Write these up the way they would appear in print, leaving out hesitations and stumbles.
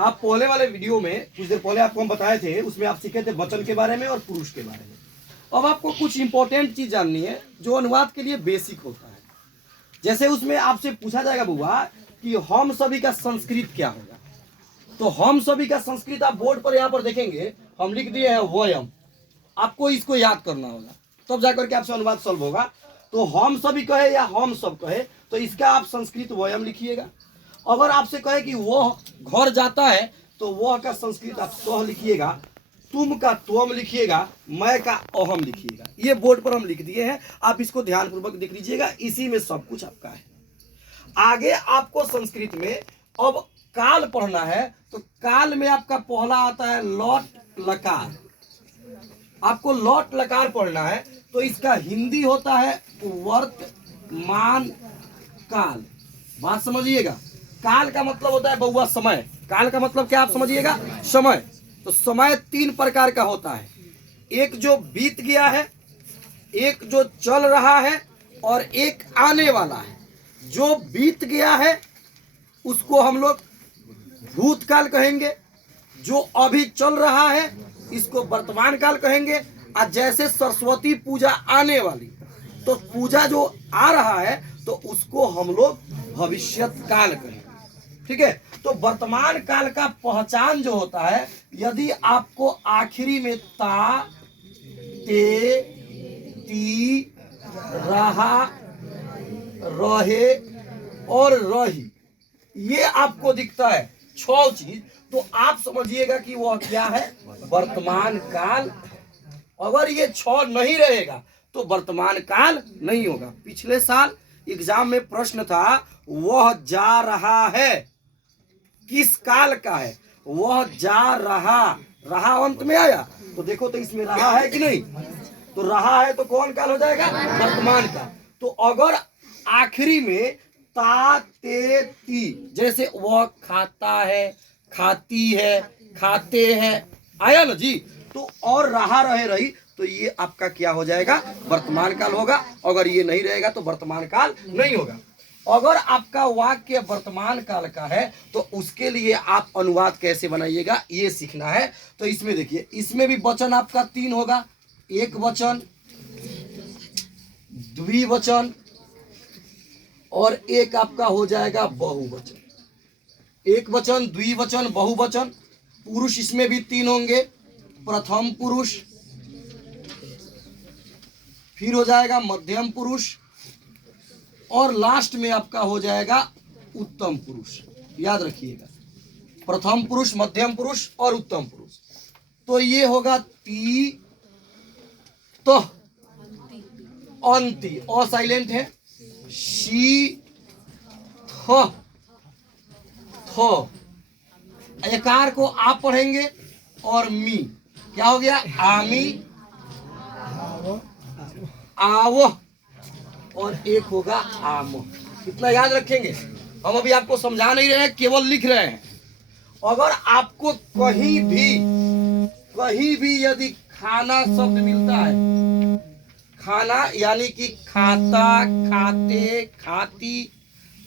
आप पहले वाले वीडियो में कुछ देर पहले आपको हम बताए थे, उसमें आप सीखे थे वचन के बारे में और पुरुष के बारे में। अब आपको कुछ इंपॉर्टेंट चीज जाननी है जो अनुवाद के लिए बेसिक होता है। जैसे उसमें आपसे पूछा जाएगा बुआ कि हम सभी का संस्कृत क्या होगा, तो हम सभी का संस्कृत आप बोर्ड पर यहाँ पर देखेंगे हम लिख दिए हैं वयम। आपको इसको याद करना होगा, तब जाकर के आपसे अनुवाद सॉल्व होगा। तो हम सभी कहे या हम सब कहे तो इसका आप संस्कृत वयम लिखिएगा। अगर आपसे कहे कि वह घर जाता है तो वह का संस्कृत आप सह लिखिएगा, तुम का त्वम लिखिएगा, मैं का अहम लिखिएगा। ये बोर्ड पर हम लिख दिए हैं, आप इसको ध्यानपूर्वक देख लीजिएगा, इसी में सब कुछ आपका है। आगे आपको संस्कृत में अब काल पढ़ना है, तो काल में आपका पहला आता है लौट लकार। आपको लौट लकार पढ़ना है तो इसका हिंदी होता है वर्तमान काल। बात समझिएगा, काल का मतलब होता है बउआ समय। काल का मतलब क्या आप समझिएगा, समय। तो समय तीन प्रकार का होता है, एक जो बीत गया है, एक जो चल रहा है और एक आने वाला है। जो बीत गया है उसको हम लोग भूतकाल कहेंगे, जो अभी चल रहा है इसको वर्तमान काल कहेंगे। और जैसे सरस्वती पूजा आने वाली, तो पूजा जो आ रहा है तो उसको हम लोग भविष्यत काल कहेंगे। ठीक है, तो वर्तमान काल का पहचान जो होता है, यदि आपको आखिरी में ता, ते, ती, रहा, रहे और रही, ये आपको दिखता है 6 चीज, तो आप समझिएगा कि वह क्या है, वर्तमान काल। अगर ये 6 नहीं रहेगा तो वर्तमान काल नहीं होगा। पिछले साल एग्जाम में प्रश्न था, वह जा रहा है किस काल का है, वह जा रहा, रहा अंत में आया, तो देखो तो इसमें रहा है कि नहीं, तो रहा है तो कौन काल हो जाएगा, वर्तमान काल। तो अगर आखिरी में ता, ते, ती, जैसे वह खाता है, खाती है, खाते हैं, आया ना जी, तो और रहा, रहे, रही, तो ये आपका क्या हो जाएगा, वर्तमान काल होगा। अगर ये नहीं रहेगा तो वर्तमान काल नहीं होगा। अगर आपका वाक्य वर्तमान काल का है तो उसके लिए आप अनुवाद कैसे बनाइएगा ये सीखना है। तो इसमें देखिए, इसमें भी वचन आपका 3 होगा, एक वचन, द्विवचन और एक आपका हो जाएगा बहुवचन। एक वचन, द्विवचन, बहुवचन। पुरुष इसमें भी 3 होंगे, प्रथम पुरुष, फिर हो जाएगा मध्यम पुरुष और लास्ट में आपका हो जाएगा उत्तम पुरुष। याद रखिएगा, प्रथम पुरुष, मध्यम पुरुष और उत्तम पुरुष। तो ये होगा ती, तो अंति, अ साइलेंट है, शी, थ, थ, एकार को आप पढ़ेंगे और मी, क्या हो गया, आमी, आवो और एक होगा आमो। इतना याद रखेंगे। हम अभी आपको समझा नहीं रहे हैं, केवल लिख रहे हैं। अगर आपको कहीं भी यदि खाना शब्द मिलता है, खाना यानी कि खाता, खाते, खाती,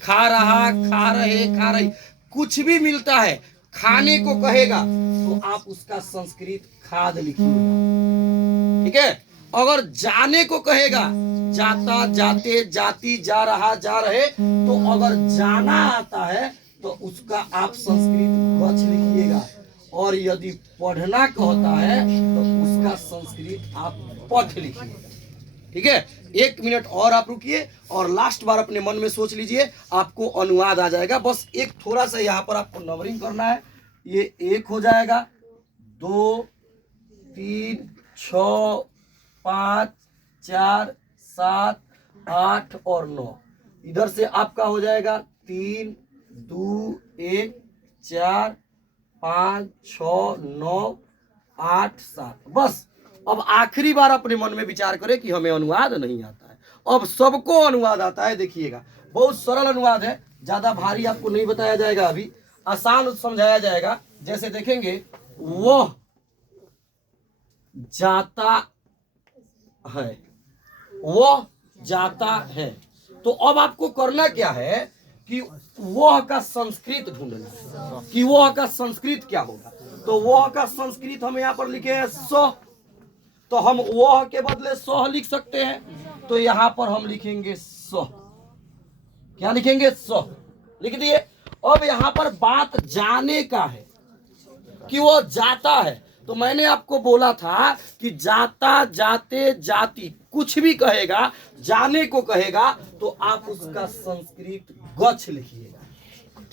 खा रहा, खा रहे, खा रही, कुछ भी मिलता है खाने को कहेगा तो आप उसका संस्कृत खाद लिखिएगा। ठीक है, अगर जाने को कहेगा, जाता, जाते, जाती, जा रहा, जा रहे, तो अगर जाना आता है तो उसका आप संस्कृत गच लिखिएगा। और यदि पढ़ना कहता है तो उसका संस्कृत आप पठ लिखिएगा। ठीक है, 1 मिनट और आप रुकिए और लास्ट बार अपने मन में सोच लीजिए, आपको अनुवाद आ जाएगा। बस एक थोड़ा सा यहाँ पर आपको नंबरिंग करना है। ये 1 हो जाएगा, 2, 3, 6, 5, 4, 7, 8 और 9। इधर से आपका हो जाएगा 3, 2, 1, 4, 5, 6, 9, 8, 7। बस अब आखिरी बार अपने मन में विचार करें कि हमें अनुवाद नहीं आता है। अब सबको अनुवाद आता है। देखिएगा, बहुत सरल अनुवाद है, ज्यादा भारी आपको नहीं बताया जाएगा, अभी आसान समझाया जाएगा। जैसे देखेंगे, वह जाता है, वो जाता है, तो अब आपको करना क्या है, कि वह का संस्कृत ढूंढना, कि वह का संस्कृत क्या होगा। तो वह का संस्कृत हम यहाँ पर लिखे हैं स, तो हम वह के बदले सह लिख सकते हैं। तो यहाँ पर हम लिखेंगे स, क्या लिखेंगे, स लिख दिए। अब यहाँ पर बात जाने का है कि वो जाता है। तो मैंने आपको बोला था कि जाता, जाते, जाति कुछ भी कहेगा, जाने को कहेगा तो आप उसका संस्कृत गच्छ लिखिएगा,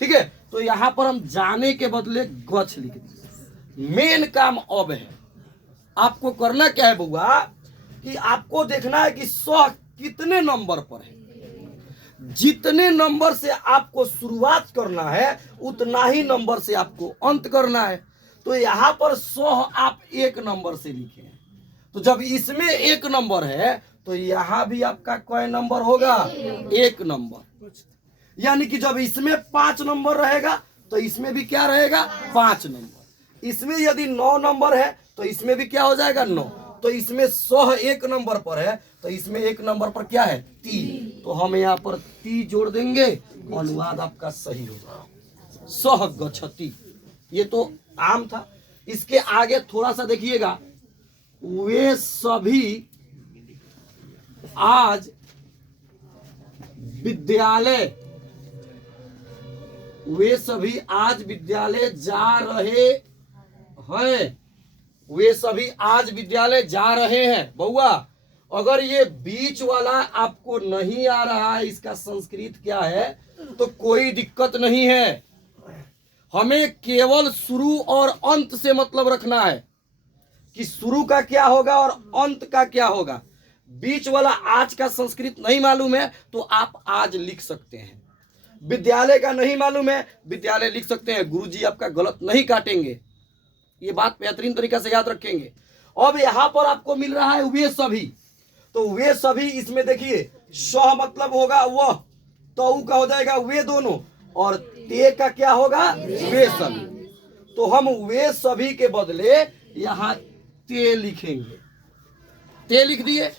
ठीक है। तो यहाँ पर हम जाने के बदले गच्छ लिख दिए। मेन काम अब है, आपको करना क्या है बुआ, कि आपको देखना है कि सौ कितने नंबर पर है। जितने नंबर से आपको शुरुआत करना है उतना ही नंबर से आपको अंत करना है। तो यहाँ पर 100 आप एक नंबर से लिखे हैं। तो जब इसमें एक नंबर है तो यहाँ भी आपका कोई नंबर होगा, एक नंबर। यानी कि जब इसमें 5 नंबर रहेगा तो इसमें भी क्या रहेगा, 5 नंबर। इसमें यदि 9 नंबर है तो इसमें भी क्या हो जाएगा, 9। तो इसमें 100 एक नंबर पर है तो इसमें एक नंबर पर क्या है, 3। तो हम यहाँ पर 3 जोड़ देंगे, अनुवाद आपका सही हो जाएगा, सह गच्छति। ये तो आम था। इसके आगे थोड़ा सा देखिएगा, वे सभी आज विद्यालय, वे सभी आज विद्यालय जा रहे हैं, वे सभी आज विद्यालय जा रहे हैं। बउआ अगर ये बीच वाला आपको नहीं आ रहा है, इसका संस्कृत क्या है, तो कोई दिक्कत नहीं है। हमें केवल शुरू और अंत से मतलब रखना है कि शुरू का क्या होगा और अंत का क्या होगा। बीच वाला आज का संस्कृत नहीं मालूम है तो आप आज लिख सकते हैं। विद्यालय का नहीं मालूम है, विद्यालय लिख सकते हैं। गुरुजी आपका गलत नहीं काटेंगे, ये बात बेहतरीन तरीका से याद रखेंगे। अब यहाँ पर आपको मिल रहा है वे सभी, तो वे सभी इसमें देखिए स मतलब होगा वह, तो का हो जाएगा वे दोनों, और ते का क्या होगा, वे सभी। तो हम वे सभी के बदले यहाँ ते लिखेंगे, ते लिख दिए।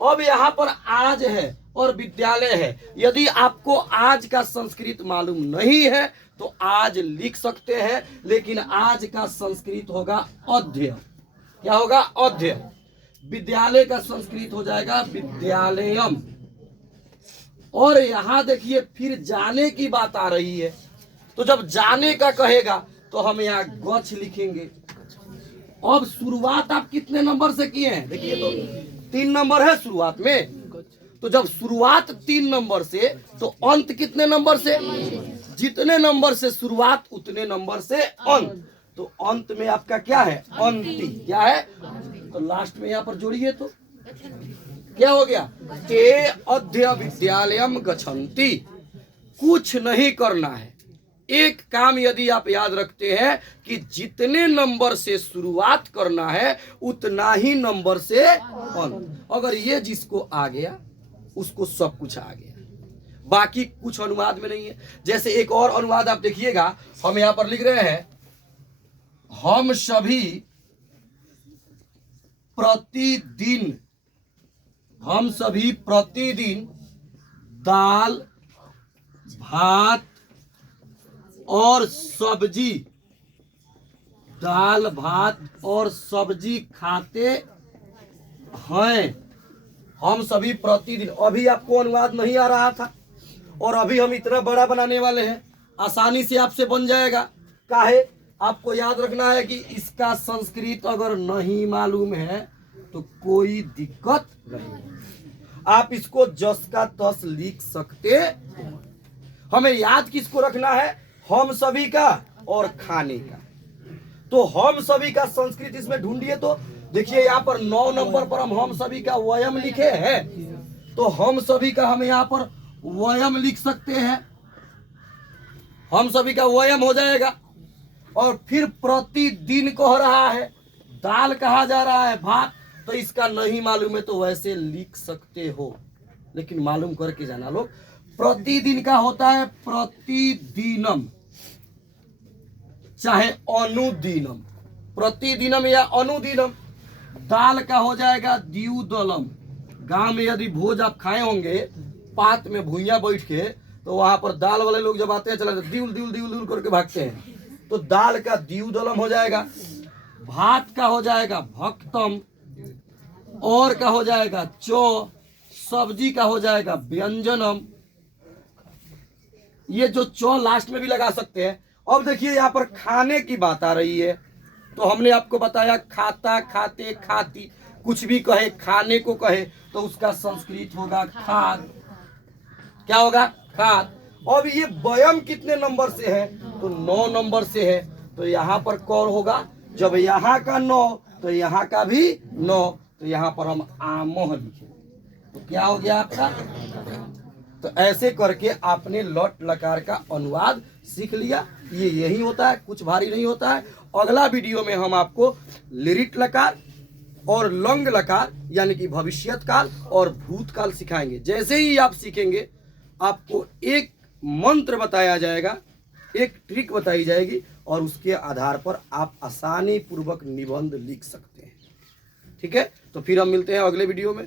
अब यहाँ पर आज है और विद्यालय है। यदि आपको आज का संस्कृत मालूम नहीं है तो आज लिख सकते हैं, लेकिन आज का संस्कृत होगा अध्यय। क्या होगा, अध्यय। विद्यालय का संस्कृत हो जाएगा विद्यालयम। और यहाँ देखिए फिर जाने की बात आ रही है, तो जब जाने का कहेगा तो हम यहाँ गच्छ लिखेंगे। अब शुरुआत आप कितने नंबर से किए हैं, देखिए तो 3 नंबर है शुरुआत में। तो जब शुरुआत 3 नंबर से तो अंत कितने नंबर से, जितने नंबर से शुरुआत उतने नंबर से अंत। तो अंत में आपका क्या है, अंति। क्या है, तो लास्ट में यहाँ पर जोड़िए तो क्या हो गया, ते अध्यय विद्यालयम गच्छन्ति। कुछ नहीं करना है, एक काम यदि आप याद रखते हैं कि जितने नंबर से शुरुआत करना है उतना ही नंबर से अंत। अगर ये जिसको आ गया उसको सब कुछ आ गया, बाकी कुछ अनुवाद में नहीं है। जैसे एक और अनुवाद आप देखिएगा, हम यहां पर लिख रहे हैं, हम सभी प्रतिदिन, हम सभी प्रतिदिन दाल भात और सब्जी, दाल भात और सब्जी खाते हैं। हम सभी प्रतिदिन। अभी आपको अनुवाद नहीं आ रहा था और अभी हम इतना बड़ा बनाने वाले हैं, आसानी से आपसे बन जाएगा। काहे, आपको याद रखना है कि इसका संस्कृत अगर नहीं मालूम है तो कोई दिक्कत नहीं, आप इसको जस का तस लिख सकते हो। हमें याद किसको रखना है, हम सभी का और खाने का। तो हम सभी का संस्कृत इसमें ढूंढिए। तो देखिए यहाँ पर 9 नंबर पर हम सभी का वयम लिखे हैं, तो हम सभी का हम यहाँ पर वयम लिख सकते हैं, हम सभी का वयम हो जाएगा। और फिर प्रतिदिन कह रहा है, दाल कहा जा रहा है, भात, तो इसका नहीं मालूम है तो वैसे लिख सकते हो, लेकिन मालूम करके जाना लोग। प्रतिदिन का होता है प्रतिदिनम, चाहे अनुदिनम, प्रतिदिनम या अनुदिनम। दाल का हो जाएगा द्विदलम। गांव में यदि भोज आप खाए होंगे, पात में भुइयां बैठ के तो वहां पर दाल वाले लोग जब आते हैं चला दिउल दिउल दिउल दिउल करके भागते हैं। तो दाल का द्यूदलम हो जाएगा, भात का हो जाएगा भक्तम, और का हो जाएगा चो, सब्जी का हो जाएगा व्यंजनम। ये जो चो लास्ट में भी लगा सकते हैं। अब देखिए यहाँ पर खाने की बात आ रही है, तो हमने आपको बताया खाता, खाते, खाती, कुछ भी कहे खाने को कहे तो उसका संस्कृत होगा खाद। क्या होगा? खाद। अब ये वयम कितने नंबर से है? तो 9 नंबर से है। तो यहाँ पर कौन होगा? जब यहाँ का 9 तो यहाँ का भी 9, तो यहाँ पर हम आमोह लिखे। तो क्या हो गया आपका? तो ऐसे करके आपने लट लकार का अनुवाद सीख लिया। ये यही होता है, कुछ भारी नहीं होता है। अगला वीडियो में हम आपको लिरिट लकार और लंग लकार यानी कि भविष्यत काल और भूतकाल सिखाएंगे। जैसे ही आप सीखेंगे आपको एक मंत्र बताया जाएगा, एक ट्रिक बताई जाएगी और उसके आधार पर आप आसानी पूर्वक निबंध लिख सकते हैं। ठीक है, तो फिर हम मिलते हैं अगले वीडियो में।